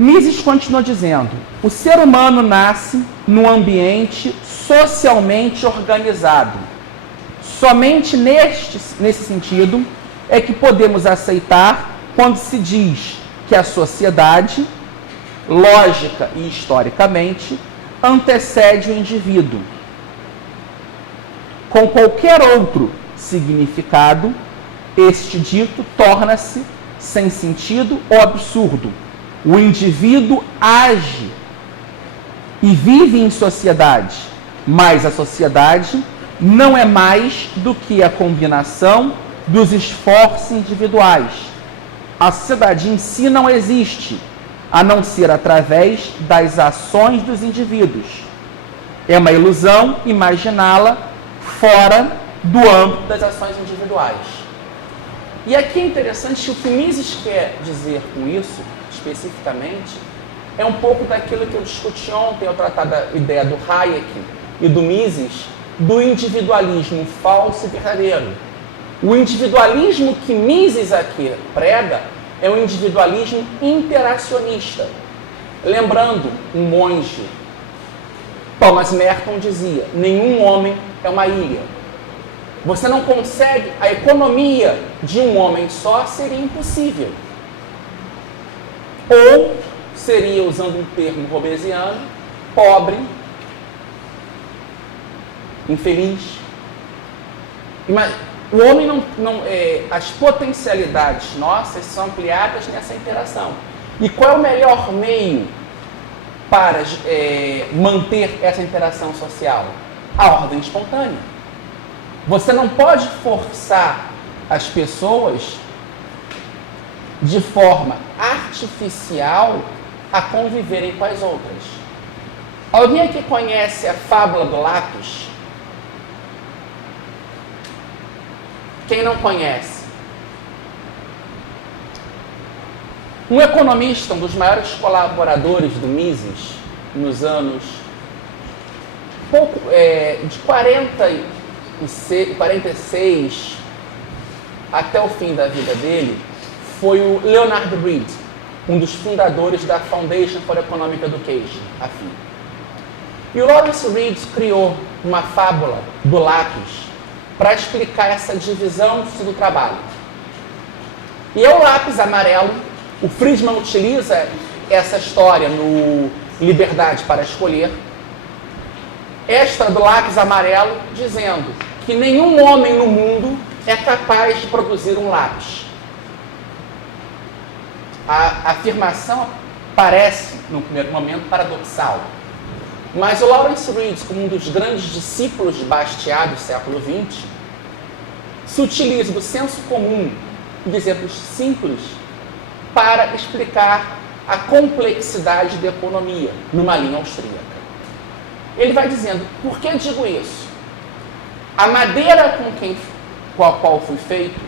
Mises continua dizendo: o ser humano nasce num ambiente socialmente organizado. Somente nesse sentido é que podemos aceitar quando se diz que a sociedade, lógica e historicamente, antecede o indivíduo. Com qualquer outro significado, este dito torna-se sem sentido ou absurdo. O indivíduo age e vive em sociedade, mas a sociedade não é mais do que a combinação dos esforços individuais. A sociedade em si não existe, a não ser através das ações dos indivíduos. É uma ilusão imaginá-la fora do âmbito das ações individuais. E aqui é interessante que o que Mises quer dizer com isso, especificamente, é um pouco daquilo que eu discuti ontem ao tratar da ideia do Hayek e do Mises, do individualismo falso e verdadeiro. O individualismo que Mises aqui prega é um individualismo interacionista. Lembrando, um monge, Thomas Merton, dizia: nenhum homem é uma ilha. Você não consegue, a economia de um homem só seria impossível. Ou seria, usando um termo hobbesiano, pobre, infeliz. Mas o homem as potencialidades nossas são ampliadas nessa interação. E qual é o melhor meio para manter essa interação social? A ordem espontânea. Você não pode forçar as pessoas de forma artificial a conviverem com as outras. Alguém aqui conhece a fábula do lápis? Quem não conhece? Um economista, um dos maiores colaboradores do Mises, nos anos de 46 até o fim da vida dele, foi o Leonard Read, um dos fundadores da Foundation for Economic Education, a FIE. E o Lawrence Reed criou uma fábula do lápis para explicar essa divisão do trabalho. E é o lápis amarelo. O Friedman utiliza essa história no Liberdade para Escolher. Esta do lápis amarelo, dizendo que nenhum homem no mundo é capaz de produzir um lápis. A afirmação parece, no primeiro momento, paradoxal. Mas o Lawrence Reed, como um dos grandes discípulos de Bastiat do século XX, se utiliza do senso comum e de exemplos simples para explicar a complexidade da economia numa linha austríaca. Ele vai dizendo: por que digo isso? A madeira com a qual foi feito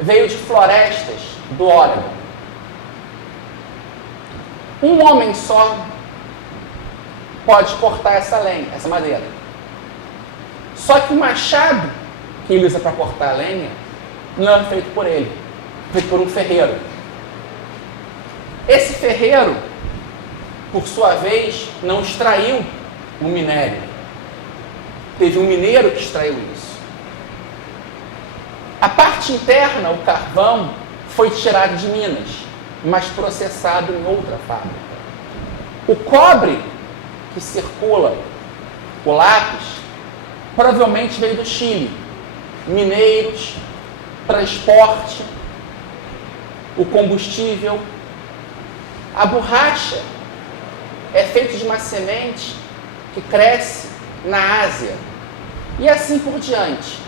veio de florestas do Oregon. Um homem só pode cortar essa lenha, essa madeira. Só que o machado que ele usa para cortar a lenha não é feito por ele, é feito por um ferreiro. Esse ferreiro, por sua vez, não extraiu o minério. Teve um mineiro que extraiu isso. A parte interna, o carvão, foi tirado de Minas, mas processado em outra fábrica. O cobre que circula, o lápis, provavelmente veio do Chile. Mineiros, transporte, o combustível. A borracha é feita de uma semente que cresce na Ásia. E assim por diante.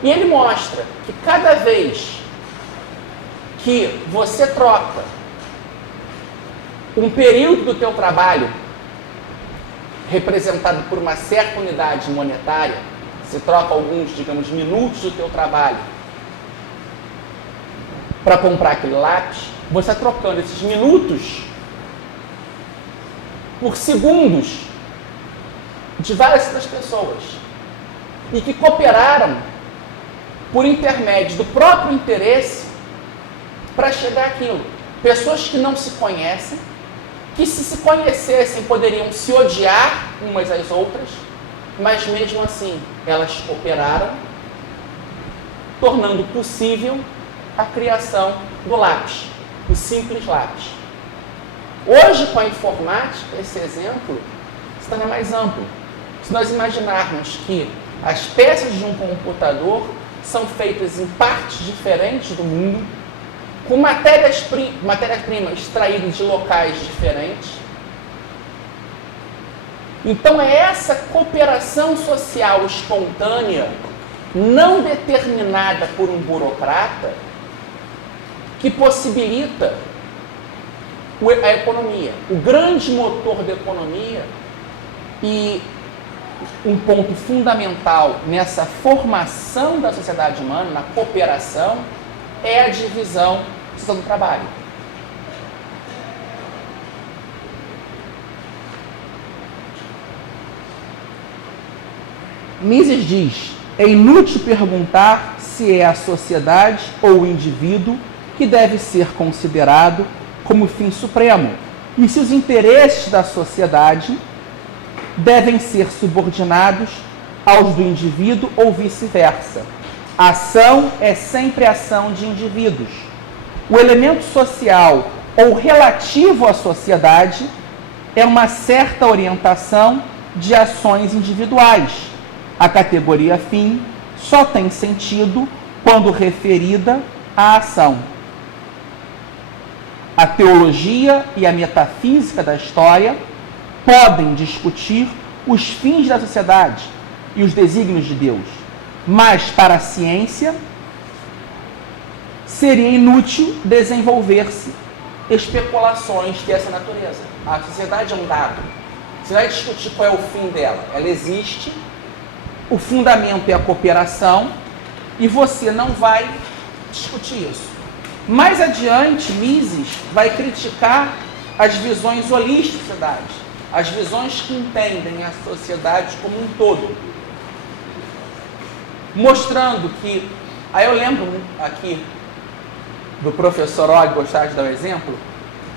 E ele mostra que cada vez que você troca um período do teu trabalho representado por uma certa unidade monetária, você troca alguns, digamos, minutos do teu trabalho para comprar aquele lápis, você está trocando esses minutos por segundos de várias outras pessoas e que cooperaram por intermédio do próprio interesse para chegar àquilo. Pessoas que não se conhecem, que se conhecessem poderiam se odiar umas às outras, mas mesmo assim elas cooperaram, tornando possível a criação do lápis, o simples lápis. Hoje, com a informática, esse exemplo se torna mais amplo. Se nós imaginarmos que as peças de um computador são feitas em partes diferentes do mundo, com matérias-primas extraídas de locais diferentes, então é essa cooperação social espontânea, não determinada por um burocrata, que possibilita a economia. O grande motor da economia e um ponto fundamental nessa formação da sociedade humana, na cooperação, é a divisão do trabalho. Mises diz: é inútil perguntar se é a sociedade ou o indivíduo que deve ser considerado como fim supremo, e se os interesses da sociedade devem ser subordinados aos do indivíduo ou vice-versa. A ação é sempre ação de indivíduos. O elemento social ou relativo à sociedade é uma certa orientação de ações individuais. A categoria fim só tem sentido quando referida à ação. A teologia e a metafísica da história podem discutir os fins da sociedade e os desígnios de Deus, mas para a ciência seria inútil desenvolver-se especulações dessa natureza. A sociedade é um dado. Você vai discutir qual é o fim dela. Ela existe, o fundamento é a cooperação, e você não vai discutir isso. Mais adiante, Mises vai criticar as visões holísticas da sociedade, as visões que entendem a sociedade como um todo, mostrando que, aí eu lembro aqui do professor Og, gostar de dar um exemplo,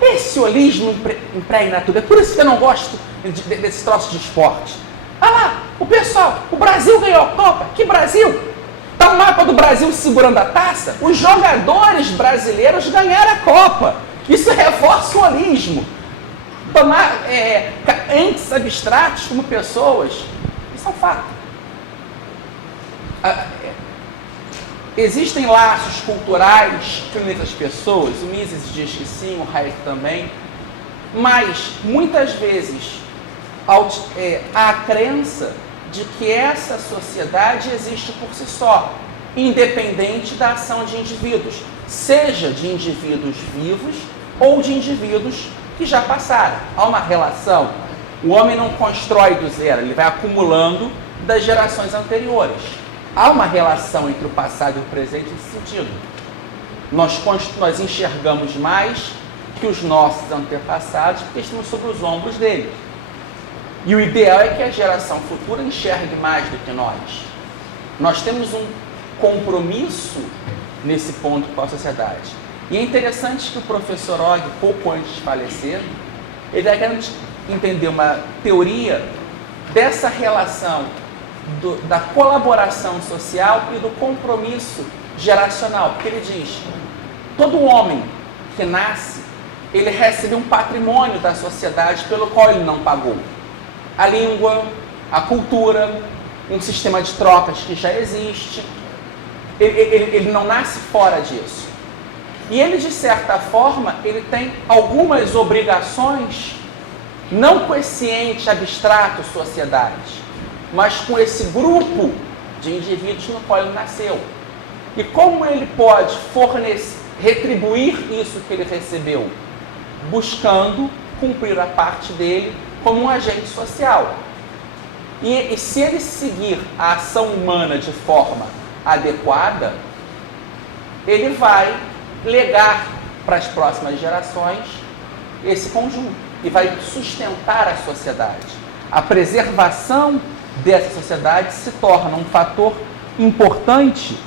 esse holismo impregna tudo, é por isso que eu não gosto desses troços de esporte. Ah lá, o pessoal, o Brasil ganhou a Copa, que Brasil? Está o mapa do Brasil segurando a taça? Os jogadores brasileiros ganharam a Copa. Isso reforça o holismo. Tomar entes abstratos como pessoas, isso é um fato. Existem laços culturais que unem as pessoas, o Mises diz que sim, o Hayek também, mas muitas vezes há a crença de que essa sociedade existe por si só, independente da ação de indivíduos, seja de indivíduos vivos ou de indivíduos que já passaram. Há uma relação. O homem não constrói do zero, ele vai acumulando das gerações anteriores. Há uma relação entre o passado e o presente nesse sentido. Nós enxergamos mais que os nossos antepassados porque estamos sobre os ombros deles. E o ideal é que a geração futura enxergue mais do que nós. Nós temos um compromisso nesse ponto com a sociedade. E é interessante que o professor Og, pouco antes de falecer, ele vai querendo entender uma teoria dessa relação da colaboração social e do compromisso geracional. Porque ele diz, todo homem que nasce, ele recebe um patrimônio da sociedade pelo qual ele não pagou. A língua, a cultura, um sistema de trocas que já existe. Ele não nasce fora disso. E ele, de certa forma, ele tem algumas obrigações, não com esse ente abstrato sociedade, mas com esse grupo de indivíduos no qual ele nasceu. E como ele pode retribuir isso que ele recebeu? Buscando cumprir a parte dele como um agente social. E se ele seguir a ação humana de forma adequada, ele vai legar para as próximas gerações esse conjunto e vai sustentar a sociedade. A preservação dessa sociedade se torna um fator importante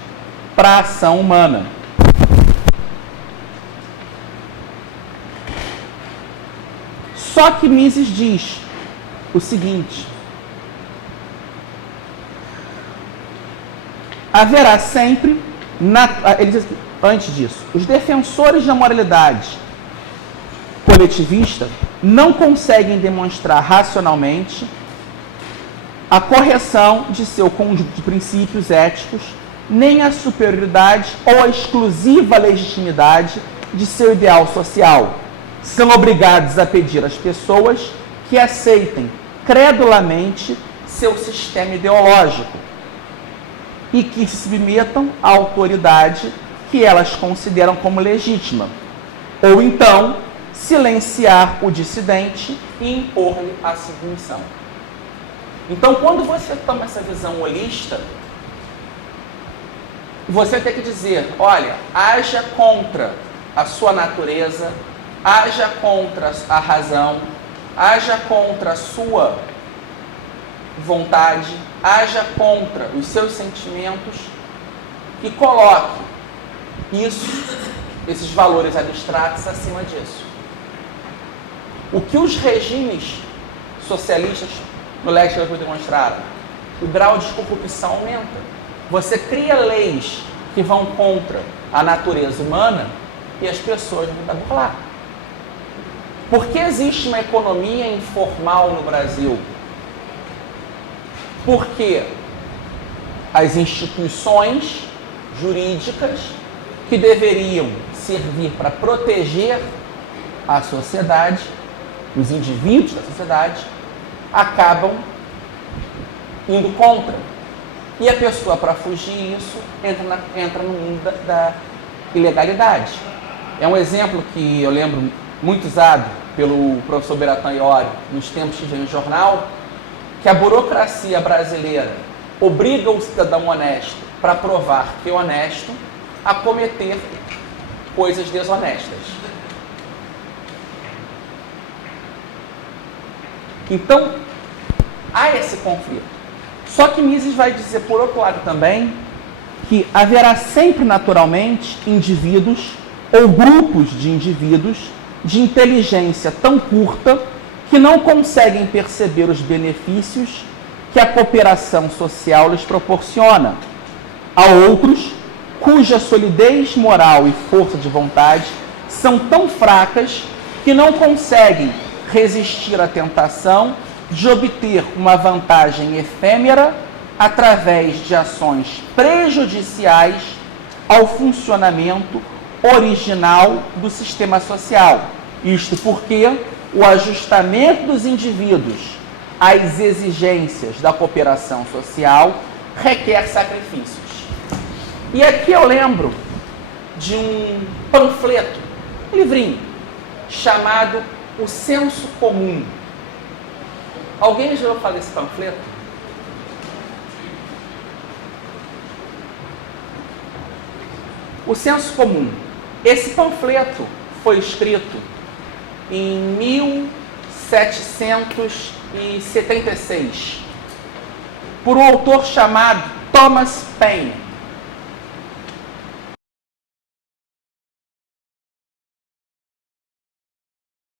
para a ação humana. Só que Mises diz o seguinte: haverá sempre, ele diz aqui, antes disso, os defensores da moralidade coletivista não conseguem demonstrar racionalmente a correção de seu conjunto de princípios éticos, nem a superioridade ou a exclusiva legitimidade de seu ideal social. São obrigados a pedir às pessoas que aceitem credulamente seu sistema ideológico e que se submetam à autoridade que elas consideram como legítima, ou então silenciar o dissidente e impor-lhe a submissão. Então, quando você toma essa visão holista, você tem que dizer, olha, haja contra a sua natureza, haja contra a razão, haja contra a sua vontade, haja contra os seus sentimentos e coloque esses valores abstratos acima disso. O que os regimes socialistas no leste europeu demonstraram? O grau de corrupção aumenta. Você cria leis que vão contra a natureza humana e as pessoas vão burlar. Por que existe uma economia informal no Brasil? Porque as instituições jurídicas que deveriam servir para proteger a sociedade, os indivíduos da sociedade, acabam indo contra. E a pessoa, para fugir disso, entra no mundo da ilegalidade. É um exemplo que eu lembro muito usado pelo professor Beratan Iori nos tempos que veio no jornal, que a burocracia brasileira obriga o cidadão honesto, para provar que é honesto, a cometer coisas desonestas. Então, há esse conflito. Só que Mises vai dizer, por outro lado também, que haverá sempre naturalmente indivíduos ou grupos de indivíduos de inteligência tão curta que não conseguem perceber os benefícios que a cooperação social lhes proporciona. Há outros cuja solidez moral e força de vontade são tão fracas que não conseguem resistir à tentação de obter uma vantagem efêmera através de ações prejudiciais ao funcionamento original do sistema social. Isto porque o ajustamento dos indivíduos às exigências da cooperação social requer sacrifícios. E aqui eu lembro de um panfleto, um livrinho, chamado O Senso Comum. Alguém já ouviu falar desse panfleto? O Senso Comum. Esse panfleto foi escrito em 1776 por um autor chamado Thomas Paine.